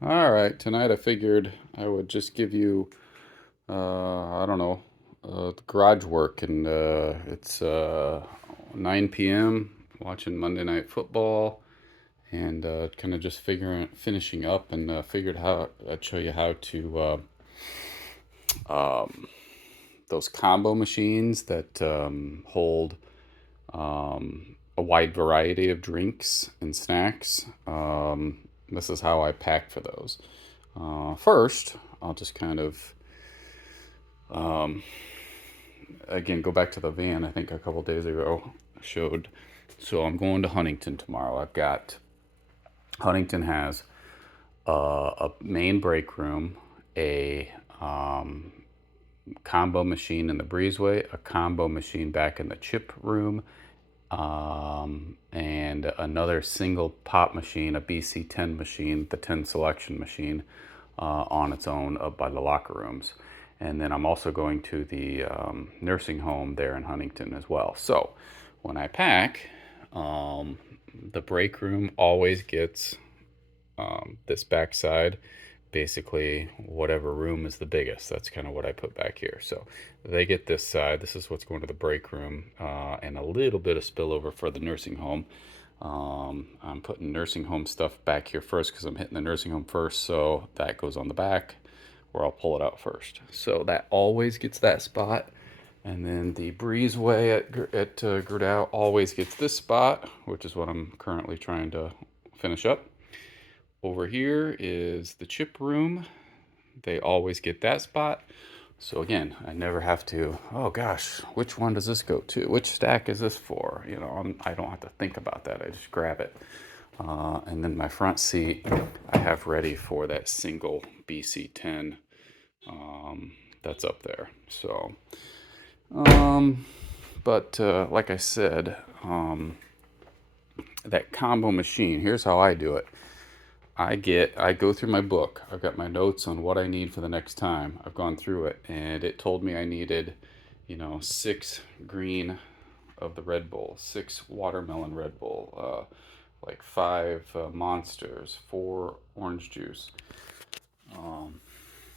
All right, tonight I figured I would just give you, I don't know, the garage work, and it's 9 p.m. watching Monday Night Football, and kind of just finishing up, and figured how I'd show you how to um, those combo machines that hold a wide variety of drinks and snacks. This is how I pack for those. First, I'll just kind of um, again go back to the van. I think a couple days ago I showed. So I'm going to Huntington tomorrow. I've got Huntington has a main break room, a combo machine in the breezeway, a combo machine back in the chip room, and another single pop machine, a BC10 machine, the 10 selection machine, on its own up by the locker rooms. And then I'm also going to the nursing home there in Huntington as well. So when I pack, um, the break room always gets this backside, basically whatever room is the biggest. That's kind of what I put back here. So they get this side. This is what's going to the break room, and a little bit of spillover for the nursing home. I'm putting nursing home stuff back here first because I'm hitting the nursing home first. So that goes on the back where I'll pull it out first. So that always gets that spot. And then the breezeway at Gerdau always gets this spot, which is what I'm currently trying to finish up. Over here is the chip room. They always get that spot. So again, I never have to, oh gosh, which one does this go to? Which stack is this for? I don't have to think about that. I just grab it. And then my front seat, I have ready for that single BC10 that's up there. So, um, but like I said, that combo machine, here's how I do it. I go through my book. I've got my notes on what I need for the next time. I've gone through it, and it told me I needed, 6 green of the Red Bull, 6 watermelon Red Bull, like 5 monsters, 4 orange juice, um,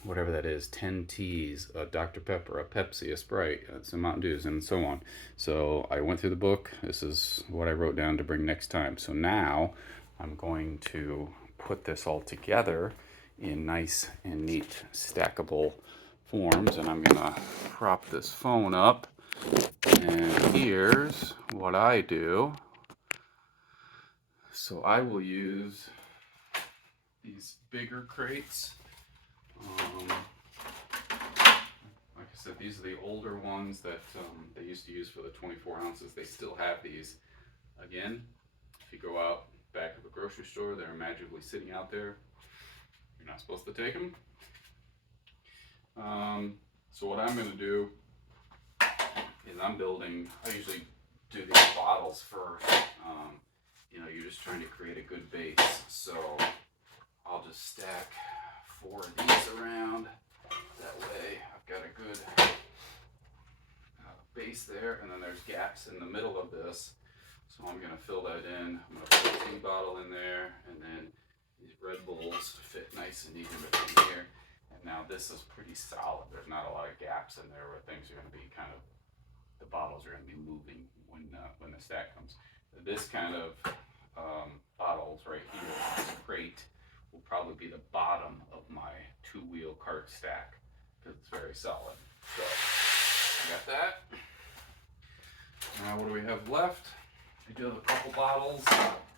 whatever that is, 10 teas, a Dr. Pepper, a Pepsi, a Sprite, some Mountain Dews, and so on. So I went through the book. This is what I wrote down to bring next time. So now I'm going to put this all together in nice and neat stackable forms, and I'm gonna prop this phone up. And here's what I do. So I will use these bigger crates. Like I said, these are the older ones that they used to use for the 24 ounces. They still have these. Again, if you go out back of a grocery store, they're magically sitting out there. You're not supposed to take them. So what I'm going to do is I usually do these bottles first. You're just trying to create a good base. So I'll just stack 4 of these around. That way I've got a good base there, and then there's gaps in the middle of this. So I'm going to fill that in. I'm going to put a tea bottle in there, and then these Red Bulls fit nice and neat in between here. And now this is pretty solid. There's not a lot of gaps in there where things are going to be the bottles are going to be moving when the stack comes. This kind of bottles right here, this crate, will probably be the bottom of my 2-wheel cart stack because it's very solid. So I got that. Now what do we have left? I do have a couple bottles.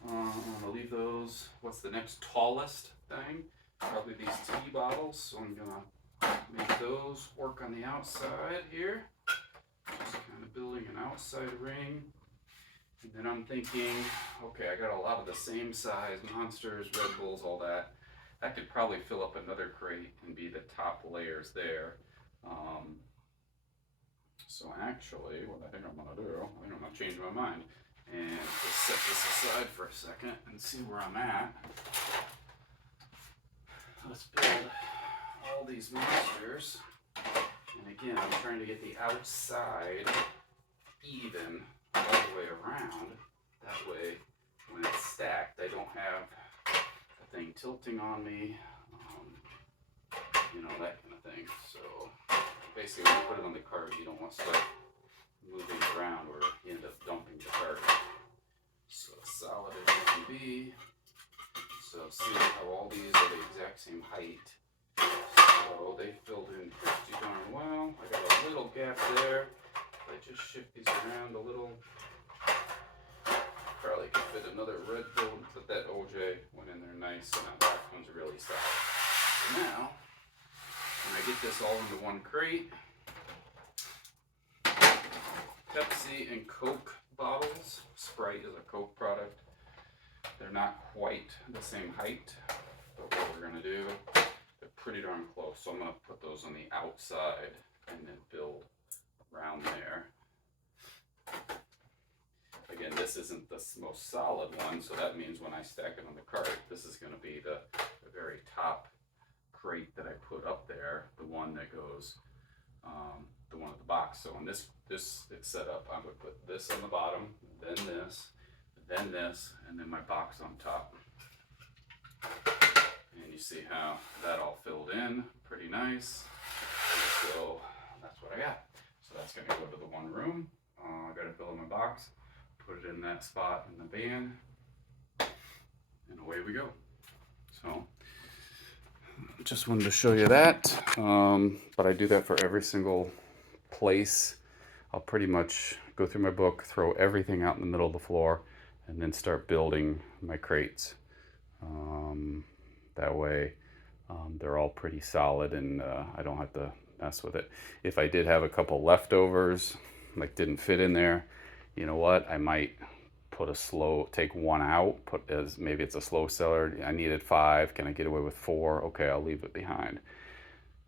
I'm gonna leave those. What's the next tallest thing? Probably these tea bottles. So I'm gonna make those work on the outside here. Just kind of building an outside ring. And then I'm thinking, okay, I got a lot of the same size monsters, Red Bulls, all that. That could probably fill up another crate and be the top layers there. So actually, what I think I'm gonna do, I think I'm gonna change my mind and just set this aside for a second and see where I'm at. Let's build all these monsters. And again, I'm trying to get the outside even all the way around. That way, when it's stacked, I don't have the thing tilting on me you know, that kind of thing. So basically, when you put it on the cart, you don't want to start moving around or you end up dumping the cart. So solid as it can be. So see how all these are the exact same height. So they filled in pretty darn well. I got a little gap there. If I just shift these around a little, probably could fit another red build, but that OJ went in there nice, so now that one's really solid. So now, when I get this all into one crate, Pepsi and Coke bottles. Sprite is a Coke product. They're not quite the same height, but what we're gonna do, they're pretty darn close. So I'm gonna put those on the outside and then build around there. Again, this isn't the most solid one, so that means when I stack it on the cart, this is gonna be the very top crate that I put up there, the one that goes, the one at the box. So on this it's set up, I would put this on the bottom, then this, and then my box on top. And you see how that all filled in, pretty nice. And so that's what I got. So that's gonna go to the one room. I gotta fill in my box, put it in that spot in the van, and away we go. So just wanted to show you that, but I do that for every single place. I'll pretty much go through my book, throw everything out in the middle of the floor, and then start building my crates. That way they're all pretty solid, and I don't have to mess with it. If I did have a couple leftovers, like didn't fit in there, you know what, I might put take one out, put as maybe it's a slow seller. I needed 5, can I get away with 4? Okay, I'll leave it behind.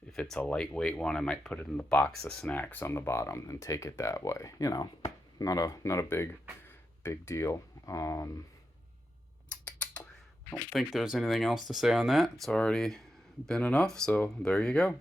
If it's a lightweight one, I might put it in the box of snacks on the bottom and take it that way. You know, not a big deal. I don't think there's anything else to say on that. It's already been enough, so there you go.